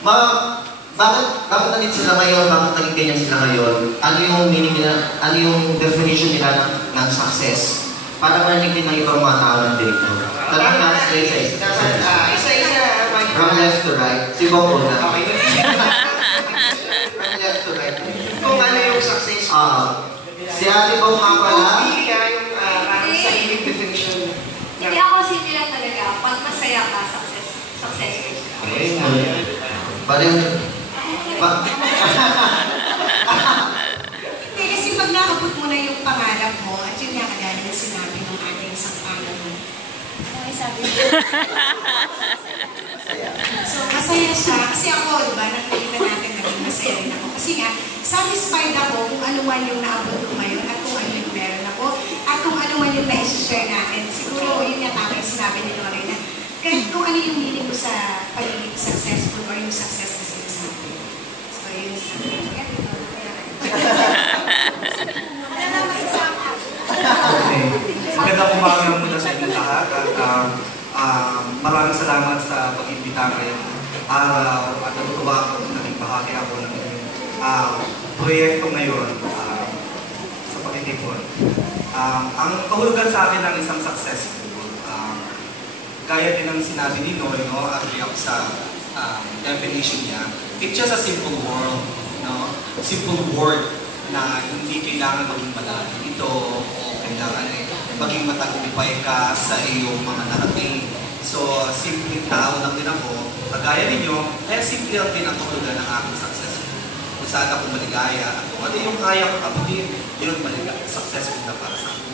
Bakit nandito sila ngayon? Bakit naging ganyan sila ngayon? Ano yung meaning nila, ano yung definition nila ng success? Para marinig din ng ibang mga tao nandito. Talagang nasa isa-isa. From left to right. Si Boko na. Okay. From left to right. Kung ano yung success. Si Ate Boko nga pala. Hindi yung sariling definition. Hindi ako simple lang talaga. Pag masaya ka, successful. Parang... Hindi, kasi pag nakabot mo na yung pangarap mo, at yun nga kagaya na sinabi ng ating isang pangarap mo. Ano sabi mo? So, masaya siya. Kasi ako, diba, nakikita natin naging masaya rin ako. Kasi nga, satisfied ako kung ano man yung naabot ko ngayon at kung ano yung meron ako at kung ano man yung na-share natin. Siguro, yun nga tama yung sinabi ni Lorena. Kahit kung ano yung meaning mo sa pagiging successful or yung success na sinasabi. So, yun sa Magandang umaga muna sa inyo lahat at maraming salamat sa pag-imbita ngayong araw at natutuwa ako kung naging bahagi ako ng proyekto ngayon sa pag-itipon. Ang kahulugan sa akin ng isang successful, gaya din ng sinabi ni Noy, agree ako sa definition niya, it's just a simple word, simple word na hindi kailangan maging malalim ito o kailangan maging matagumpay ka sa iyong mga narating. So, simpleng tao lang din ako, kagaya ninyo, kaya simple lang din ang kahulugan ng aking success. Kung saan ako maligaya at kung ano yung kaya ko abutin, yun maligaya, successful na para sa akin.